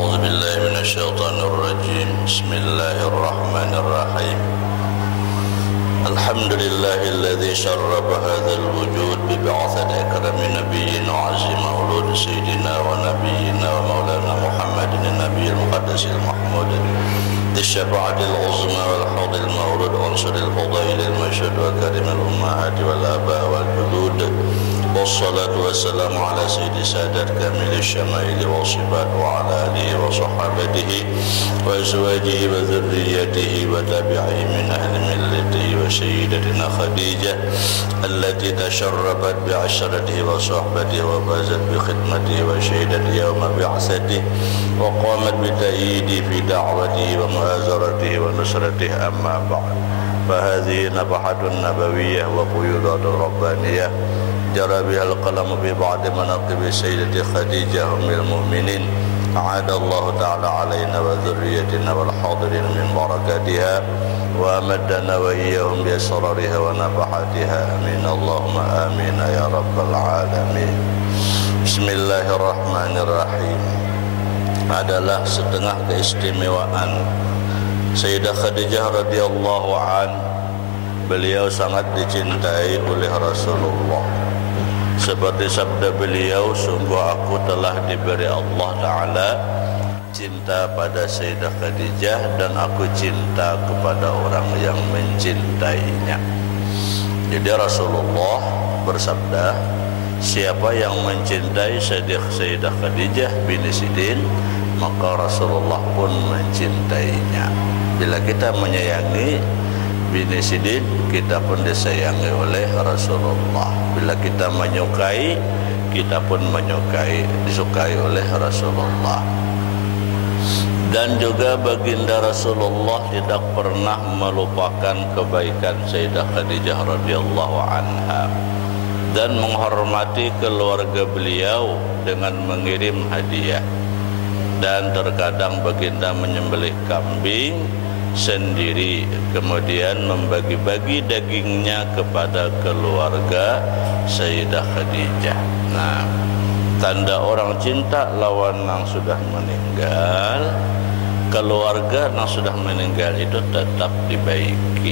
أعوذ بالله من الشيطان الرجيم بسم الله الرحمن الرحيم الحمد لله الذي شرف هذا الوجود ببعثة أكرم نبي وعزم مولود سيدنا ونبينا ومولانا محمد النبي المقدس المحمود ذي الشفاعة العظمى والحوض المورود عنصر الفضائل المشهود وكريم الأمهات والآباء والجدود والصلاة والسلام على سيد سادات كامل الشمائل والصفات وعلى آله وصحابته وأزواجه وذريته وتابعيه من أهل ملته وسيدتنا خديجة التي تشرفت بعشرته وصحبته وفازت بخدمته وشهدت يوم بعثته وقامت بتأييده في دعوته ومؤازرته ونصرته. أما بعد فهذه نفحة نبوية وقيودات ربانية جرى بها القلم ببعض مناقب سيدة خديجة أم المؤمنين أعاد الله تعالى علينا وذريتنا والحاضرين من بركاتها وأمدنا وإياهم بأسرارها ونفحاتها آمين اللهم آمين يا رب العالمين. Bismillahirrahmanirrahim. Adalah setengah keistimewaan Sayyidah Khadijah radhiyallahu an. Beliau sangat dicintai oleh Rasulullah. Seperti sabda beliau, sungguh aku telah diberi Allah Ta'ala cinta pada Sayyidah Khadijah dan aku cinta kepada orang yang mencintainya. Jadi Rasulullah bersabda, siapa yang mencintai Sayyidah Khadijah binti Sidin, maka Rasulullah pun mencintainya. Bila kita menyayangi binti Sidin, kita pun disayangi oleh Rasulullah. Bila kita menyukai, kita pun disukai oleh Rasulullah. Dan juga baginda Rasulullah tidak pernah melupakan kebaikan Sayyidah Khadijah radhiyallahu anha dan menghormati keluarga beliau dengan mengirim hadiah. Dan terkadang baginda menyembelih kambing sendiri, kemudian membagi-bagi dagingnya kepada keluarga Sayyidah Khadijah. Nah, tanda orang cinta lawan yang sudah meninggal, keluarga yang sudah meninggal itu tetap dibaiki.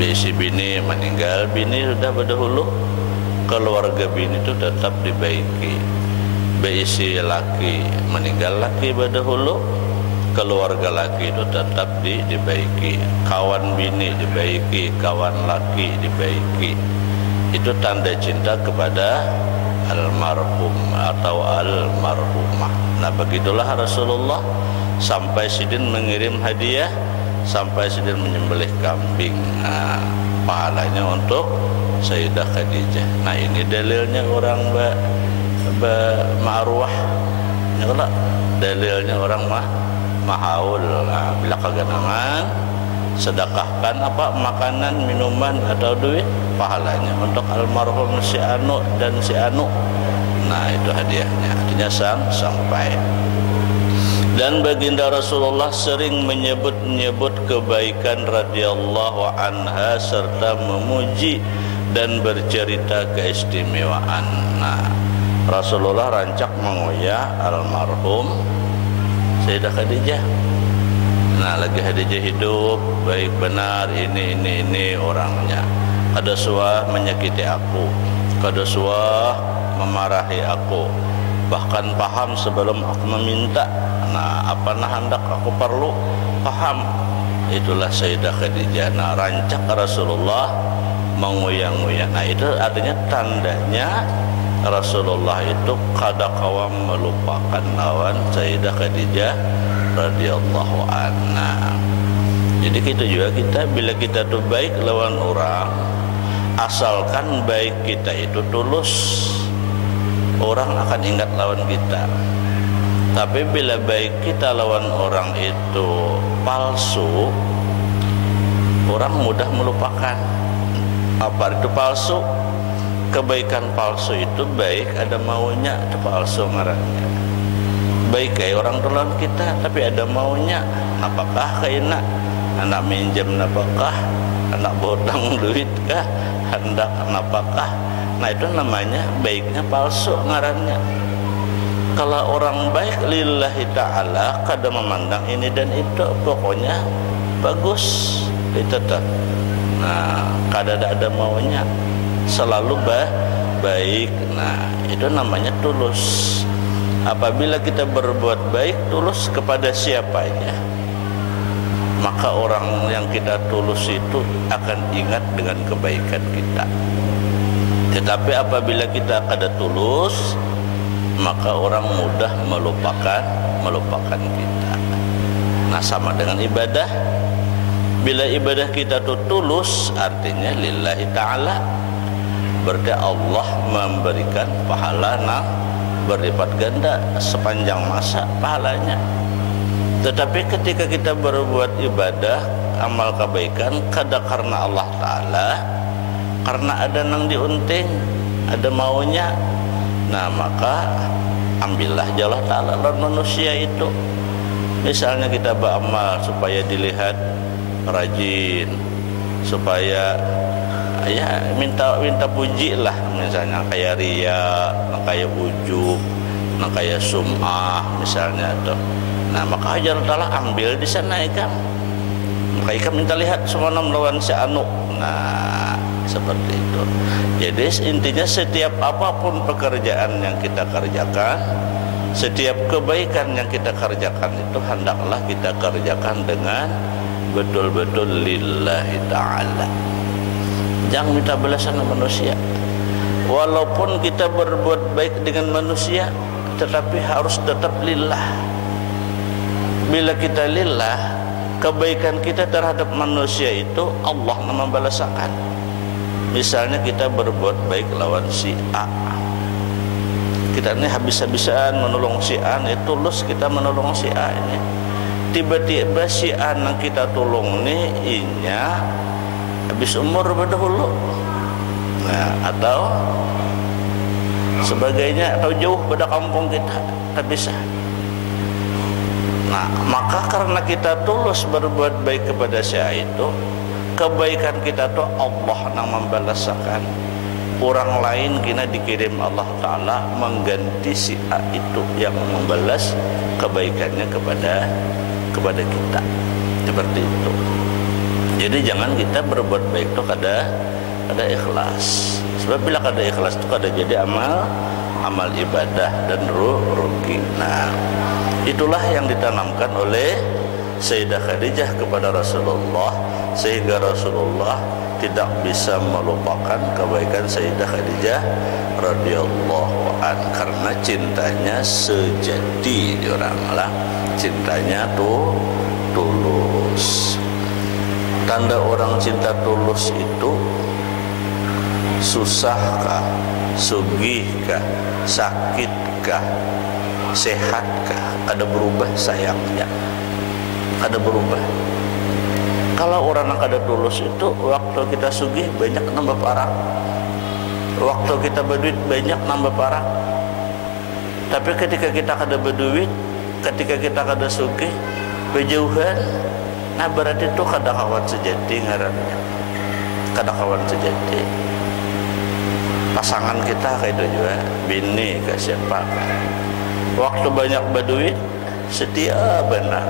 Bisi bini meninggal, bini sudah berdahulu, keluarga bini itu tetap dibaiki. Bisi laki meninggal, laki berdahulu, keluarga laki itu tetap dibaiki. Kawan bini dibaiki, kawan laki dibaiki. Itu tanda cinta kepada almarhum atau almarhumah. Nah, begitulah Rasulullah sampai Sidin mengirim hadiah, sampai Sidin menyembelih kambing. Nah, pahalanya untuk Sayyidah Khadijah. Nah, ini dalilnya orang ma'ruah. Ini kalau dalilnya orang mahaul. Nah, bila keganangan, sedekahkan apa makanan, minuman atau duit, pahalanya untuk almarhum si Anu dan si Anu. Nah, itu hadiahnya, artinya sampai. Dan baginda Rasulullah sering menyebut kebaikan radhiyallahu anha serta memuji dan bercerita keistimewaan. Nah, Rasulullah rancak mengoyah almarhum Sayyidah Khadijah. Nah, lagi Khadijah hidup baik benar, ini orangnya. Kada suah menyakiti aku, kada suah memarahi aku, bahkan paham sebelum aku meminta. Nah, apa hendak aku perlu, paham. Itulah Sayyidah Khadijah. Nah, rancak Rasulullah mengoyang-ngoyang. Nah, itu artinya tandanya Rasulullah itu kada kawam melupakan lawan Sayyidah Khadijah radhiyallahu anha. Jadi kita juga bila kita tuh baik lawan orang, asalkan baik kita itu tulus, orang akan ingat lawan kita. Tapi bila baik kita lawan orang itu palsu, orang mudah melupakan. Apa itu palsu? Kebaikan palsu itu baik ada maunya, itu palsu ngarannya. Baik kayak orang tolong kita, tapi ada maunya. Apakah kayak anak minjem napakah, anak bodang duit kah, hendak napakah. Nah, itu namanya baiknya palsu ngarannya. Kalau orang baik lillahi ta'ala, kada memandang ini dan itu, pokoknya bagus itu tuh. Nah, kada ada maunya, selalu baik. Nah, itu namanya tulus. Apabila kita berbuat baik tulus kepada siapanya, maka orang yang kita tulus itu akan ingat dengan kebaikan kita. Tetapi apabila kita kada tulus, maka orang mudah melupakan kita. Nah, sama dengan ibadah. Bila ibadah kita itu tulus, artinya lillahi ta'ala, berarti Allah memberikan pahala berlipat ganda sepanjang masa pahalanya. Tetapi ketika kita berbuat ibadah, amal kebaikan, kada karena Allah Ta'ala, karena ada nang diunting, ada maunya, nah maka ambillah Allah Ta'ala lawan manusia itu. Misalnya kita beramal supaya dilihat rajin, supaya ya minta puji lah, misalnya kayak riya, kayak ujub, kayak sum'ah misalnya tuh. Nah maka Allah Ta'ala ambil di sana ikam, maka ikam minta lihat semua melawan si anu. Nah seperti itu. Jadi intinya setiap apapun pekerjaan yang kita kerjakan, setiap kebaikan yang kita kerjakan itu hendaklah kita kerjakan dengan betul-betul lillahi ta'ala. Jangan minta balasan manusia. Walaupun kita berbuat baik dengan manusia, tetapi harus tetap lillah. Bila kita lillah, kebaikan kita terhadap manusia itu Allah membalasakan. Misalnya kita berbuat baik lawan si A, kita ini habis-habisan menolong si A, ini tulus kita menolong si A ini. Tiba-tiba si A yang kita tolong ini inya habis umur berdahulu, nah atau sebagainya, atau jauh pada kampung kita, tak bisa. Nah maka karena kita tulus berbuat baik kepada si A itu, kebaikan kita tuh Allah yang membalaskan. Orang lain kena dikirim Allah Ta'ala mengganti si A itu yang membalas kebaikannya kepada kita. Seperti itu. Jadi jangan kita berbuat baik itu kada ikhlas. Sebab bila kada ikhlas itu kada jadi amal ibadah dan rugi. Nah, itulah yang ditanamkan oleh Sayyidah Khadijah kepada Rasulullah, sehingga Rasulullah tidak bisa melupakan kebaikan Sayyidah Khadijah radhiyallahu an, karena cintanya sejati oranglah, cintanya tuh tulus. Tanda orang cinta tulus itu susahkah, sugihkah, sakitkah, sehatkah, ada berubah sayangnya, ada berubah. Kalau orang yang kada tulus itu, waktu kita sugih banyak nambah parah, waktu kita berduit banyak nambah parah. Tapi ketika kita kada berduit, ketika kita kada sugih, berjauhan, nah berarti itu kada kawan sejati ngarannya, kada kawan sejati. Pasangan kita kayak itu juga, bini ke siapa, waktu banyak berduit setia benar,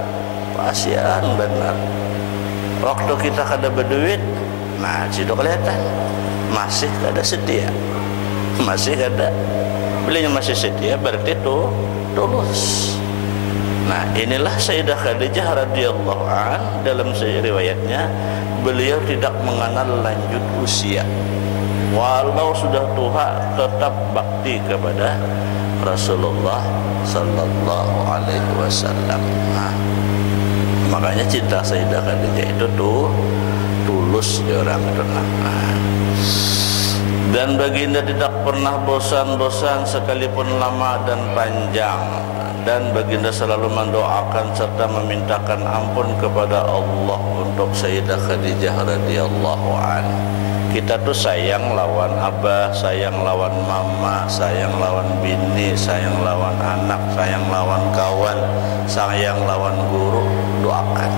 pasian benar. Waktu kita kada berduit, nah situ kelihatan masih kada setia, masih kada. Belinya masih setia berarti itu tulus. Nah inilah Sayyidah Khadijah radhiyallahu an, dalam riwayatnya beliau tidak mengenal lanjut usia, walau sudah tua tetap bakti kepada Rasulullah sallallahu alaihi wasallam. Nah, makanya cinta Sayyidah Khadijah itu tuh tulus di orang itu. Nah, dan baginda tidak pernah bosan-bosan sekalipun lama dan panjang, dan baginda selalu mendoakan serta memintakan ampun kepada Allah untuk Sayyidah Khadijah radhiyallahu an. Kita tuh sayang lawan abah, sayang lawan mama, sayang lawan bini, sayang lawan anak, sayang lawan kawan, sayang lawan guru. Doakan.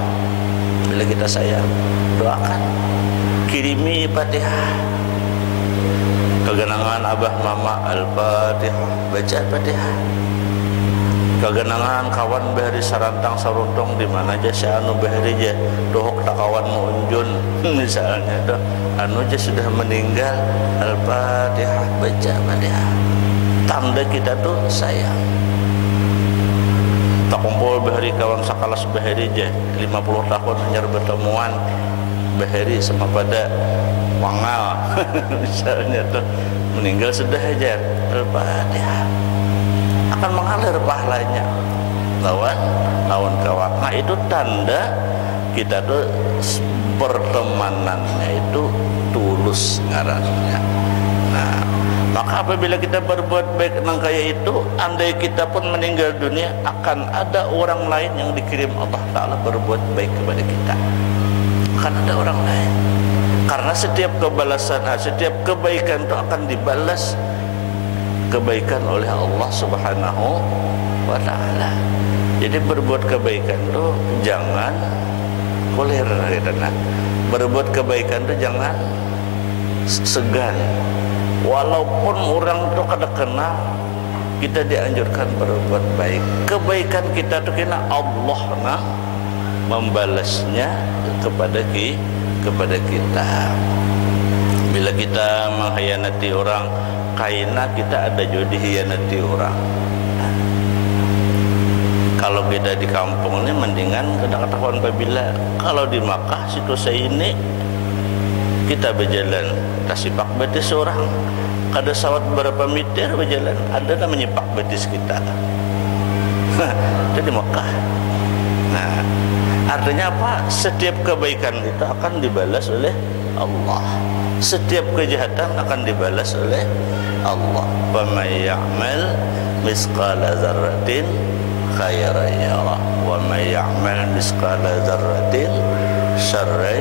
Bila kita sayang, doakan. Kirimi Fatihah. Kegenangan abah mama Al-Fatihah, baca Fatihah. kagenangan kawan bahari sarantang saruntong di mana aja si anu bahari aja dohok tak kawan muunjun misalnya tuh anu aja sudah meninggal. Al-Fatihah, baca Fatihah, tanda kita tuh sayang. Tak kumpul bahari kawan sakalas bahari aja 50 tahun hanya bertemuan bahari sama pada wangal misalnya tuh meninggal sudah aja Al-Fatihah, akan mengalir pahalanya lawan kawan. Nah itu tanda kita tuh pertemanannya itu tulus ngarannya. Nah maka apabila kita berbuat baik nang kaya itu, andai kita pun meninggal dunia, akan ada orang lain yang dikirim Allah Ta'ala berbuat baik kepada kita. Akan ada orang lain, karena setiap kebalasan, setiap kebaikan itu akan dibalas kebaikan oleh Allah Subhanahu wa Ta'ala. Jadi berbuat kebaikan itu jangan kulir, berbuat kebaikan itu jangan segan. Walaupun orang itu kada kenal, kita dianjurkan berbuat baik. Kebaikan kita itu kena Allah membalasnya kepada kita. Bila kita mengkhianati orang, kaina kita ada juga dihianati orang. Kalau kita di kampung ini mendingan kadang-kadang apabila kalau di Makkah situ saya ini kita berjalan tasipak betis orang, kada sawat berapa meter berjalan ada namanya pak betis kita. Itu di Makkah. Nah artinya apa? Setiap kebaikan kita akan dibalas oleh Allah, setiap kejahatan akan dibalas oleh Allah. Faman ya'mal misqala dzarratin khairan yarah wa man ya'mal misqala dzarratin syarran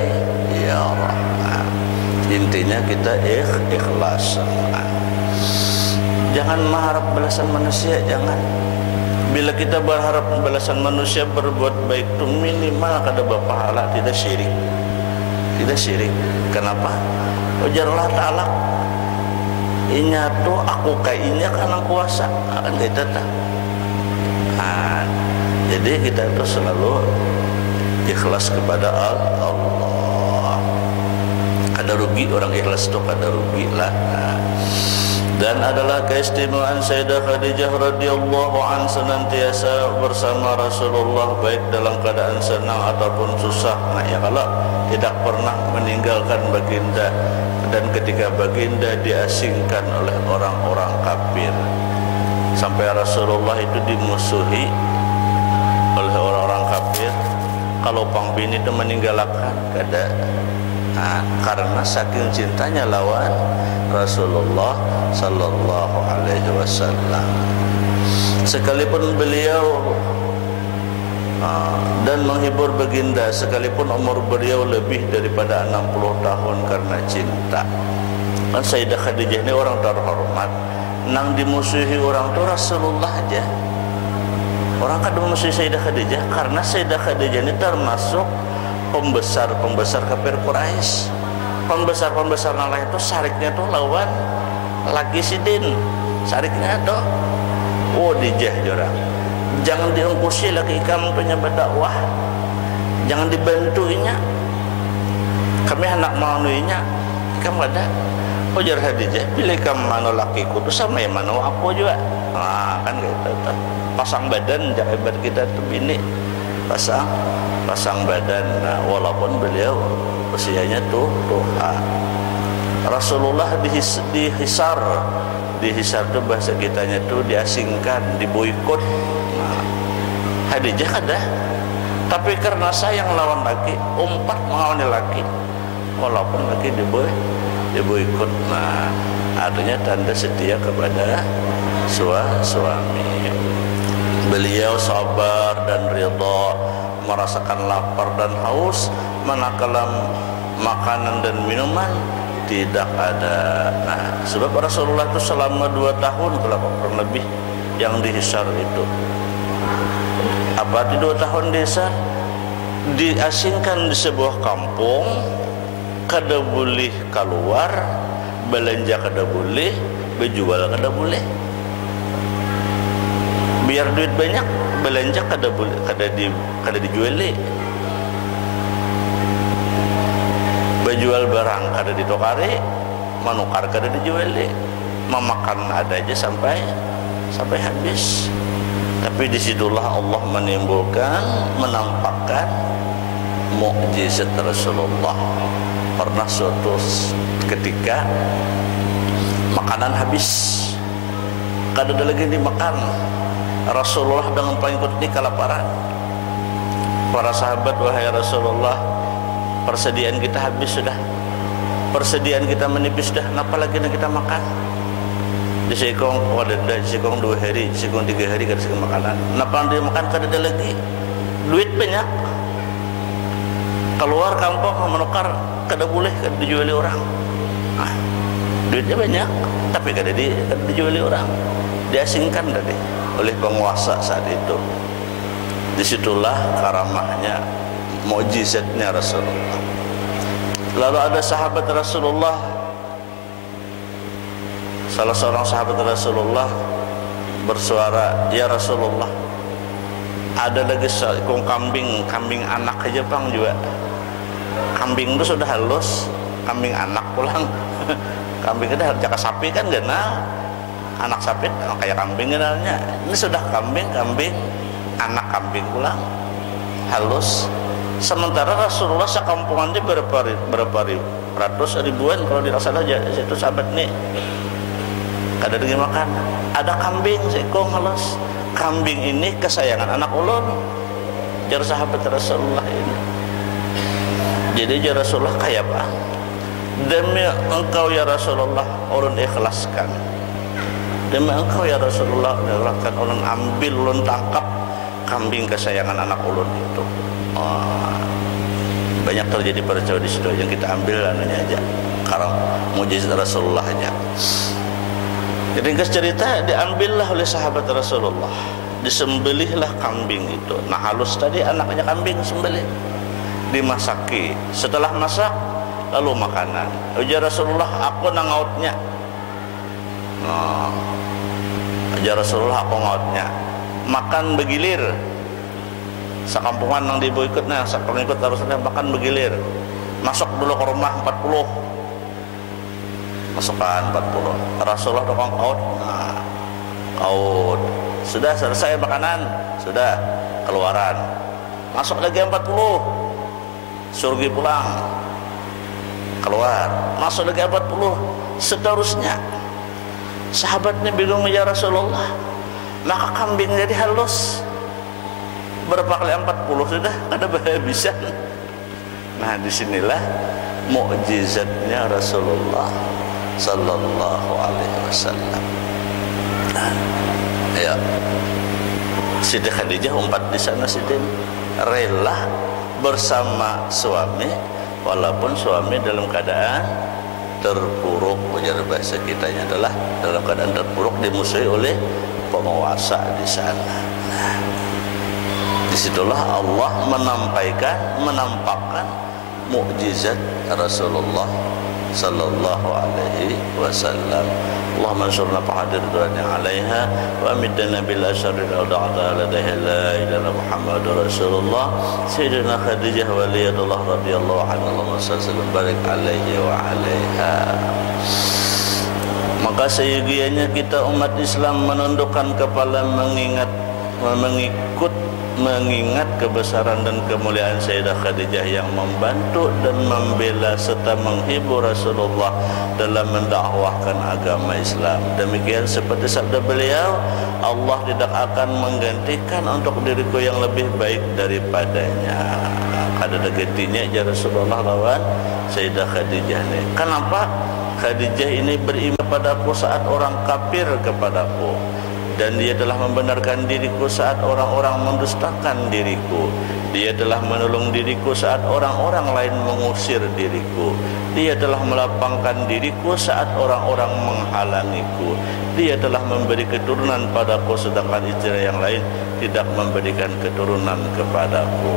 yarah. Intinya kita ikhlas. Jangan mengharap balasan manusia, jangan. Bila kita berharap balasan manusia berbuat baik itu minimal kada berpahala, tidak syirik. Tidak syirik. Kenapa? Ujar Allah Ta'ala, inya tuh aku kainya karena kuasa akan kita tak. Jadi kita itu selalu ikhlas kepada Allah. Ada rugi orang ikhlas itu, kada rugi lah. Dan adalah keistimewaan Sayyidah Khadijah radhiyallahu anha senantiasa bersama Rasulullah baik dalam keadaan senang ataupun susah. Nah ya kalau tidak pernah meninggalkan baginda, dan ketika baginda diasingkan oleh orang-orang kafir sampai Rasulullah itu dimusuhi oleh orang-orang kafir, kalau pambini itu meninggalkan kada. Karena saking cintanya lawan Rasulullah sallallahu alaihi wasallam. Sekalipun beliau dan menghibur baginda, sekalipun umur beliau lebih daripada 60 tahun karena cinta. Kan Sayyidah Khadijah ini orang terhormat, nang dimusuhi orang itu Rasulullah aja. Orang kan memusuhi Sayyidah Khadijah karena Sayyidah Khadijah ini termasuk pembesar kafir Quraisy. Pembesar lain itu sariknya tuh lawan lagi sidin. Sariknya tuh dijah jorang. Jangan diungkusi lagi kamu punya berdakwah. Jangan dibantuinya. Kami anak manuinya. Kamu ada ujar Khadijah, pilih kamu mana lakiku tuh sama yang mana aku juga. Kan gitu tuh. Pasang badan jahibat kita tuh bini pasang badan. Nah, walaupun beliau usianya tuh Rasulullah dihisar tuh bahasa kitanya tuh diasingkan, diboikot. Nah, Khadijah ada, tapi karena sayang lawan laki, umpat mengawani laki, walaupun laki diboikot. Nah, artinya tanda setia kepada suami. Beliau sabar dan ridha, merasakan lapar dan haus, manakala makanan dan minuman tidak ada. Nah, sebab Rasulullah itu selama 2 tahun kurang lebih yang dihisar itu. Apa di 2 tahun dihisar? Diasingkan di sebuah kampung, kada boleh keluar, belanja kada boleh, berjual kada boleh. biar duit banyak belanja kada dijual le, berjual barang kada ditokare, manukar kada dijual le, memakan ada aja sampai habis. Tapi disitulah Allah menimbulkan, menampakkan mukjizat Rasulullah. Pernah suatu ketika makanan habis, kada ada lagi dimakan. Rasulullah dengan pengikut ini kelaparan. Para sahabat, wahai Rasulullah, persediaan kita habis sudah, persediaan kita menipis sudah, kenapa lagi nak kita makan? Di sekong ada, di sekong 2 hari, di sekong 3 hari kada sekong makanan. Kenapa dia makan kada ada lagi? Duit banyak. Keluar kampung menukar kada boleh, kada dijuali orang. Duitnya banyak, tapi kada dijuali orang. Diasingkan tadi oleh penguasa saat itu. Disitulah karamahnya, mukjizatnya Rasulullah. Lalu ada sahabat Rasulullah, salah seorang sahabat Rasulullah bersuara, ya Rasulullah, ada lagi seekor kambing anak aja bang juga. Kambing itu sudah halus, kambing anak pulang. Kambing itu jaka sapi kan genal, anak sapi kayak kambing genalnya. Ini sudah kambing anak kambing pulang halus. Sementara Rasulullah sekampungan dia berapa ratus ribuan kalau dirasa aja itu sahabat nih. Kada lagi makan, ada kambing seekor halus. Kambing ini kesayangan anak ulun, jar sahabat Rasulullah ini. Jadi jar Rasulullah kayak apa? Demi engkau ya Rasulullah, ulun ikhlaskan. Demi engkau ya Rasulullah, ikhlaskan, ulun ambil, ulun tangkap kambing kesayangan anak ulun itu. Banyak terjadi peristiwa di situ yang kita ambil anunya aja, karena mukjizat Rasulullah aja. Jadi ringkas cerita, diambillah oleh sahabat Rasulullah, disembelihlah kambing itu. Nah halus tadi anaknya kambing sembelih, dimasaki. Setelah masak lalu makanan. Ujar Rasulullah, aku nangautnya. Ujar Rasulullah, aku ngautnya. Makan begilir. Sekampungan yang dibu ikutnya, pengikut Rasulullah makan begilir. Masuk dulu ke rumah 40. Masukkan 40. Rasulullah dokong kaut. Kaut. Sudah selesai makanan, sudah keluaran. Masuk lagi 40. Surgi pulang. Keluar. Masuk lagi 40. Seterusnya. Sahabatnya bingung, ya Rasulullah, maka kambing jadi halus. Berapa kali 40 sudah ada bisa. Nah disinilah mukjizatnya Rasulullah Sallallahu Alaihi Wasallam. Ya, Siti Khadijah umpat di sana, Siti rela bersama suami, walaupun suami dalam keadaan terpuruk. Ujar bahasa kitanya adalah dalam keadaan terpuruk, dimusuhi oleh penguasa di sana. Disitulah Allah menampakkan mukjizat Rasulullah Sallallahu Alaihi Wasallam. Allahumma ansurna fa'adir duanya alaiha wa amidna bil asyari al-da'ata ladaiha la ilaha Muhammadur Rasulullah Sayyidina Khadijah waliyadullah radhiyallahu anha. Allahumma salli barik alaihi wa alaiha. Maka seyogianya kita umat Islam menundukkan kepala, mengingat kebesaran dan kemuliaan Sayyidah Khadijah yang membantu dan membela serta menghibur Rasulullah dalam mendakwahkan agama Islam. Demikian seperti sabda beliau, Allah tidak akan menggantikan untuk diriku yang lebih baik daripadanya. Kada ada gantinya ya Rasulullah lawan Sayyidah Khadijah ini. Kenapa? Khadijah ini beriman padaku saat orang kafir kepadaku, dan dia telah membenarkan diriku saat orang-orang mendustakan diriku. Dia telah menolong diriku saat orang-orang lain mengusir diriku. Dia telah melapangkan diriku saat orang-orang menghalangiku. Dia telah memberi keturunan padaku sedangkan istri yang lain tidak memberikan keturunan kepadaku.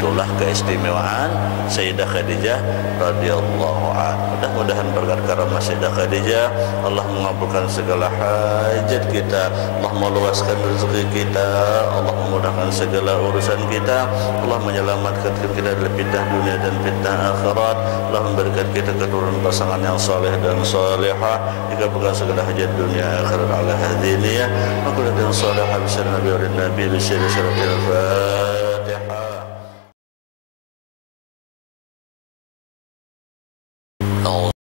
itulah keistimewaan Sayyidah Khadijah radhiyallahu anha. Mudah-mudahan berkat karamah Sayyidah Khadijah Allah mengabulkan segala hajat kita, Allah meluaskan rezeki kita, Allah memudahkan segala urusan kita, Allah menyelamatkan kita dari fitnah dunia dan fitnah akhirat, Allah memberikan kita keturunan pasangan yang saleh dan salihah, dikabulkan segala hajat dunia akhirat ala hadiniyah, wa kullu salihah bisir nabi wa nabi bisir syaratil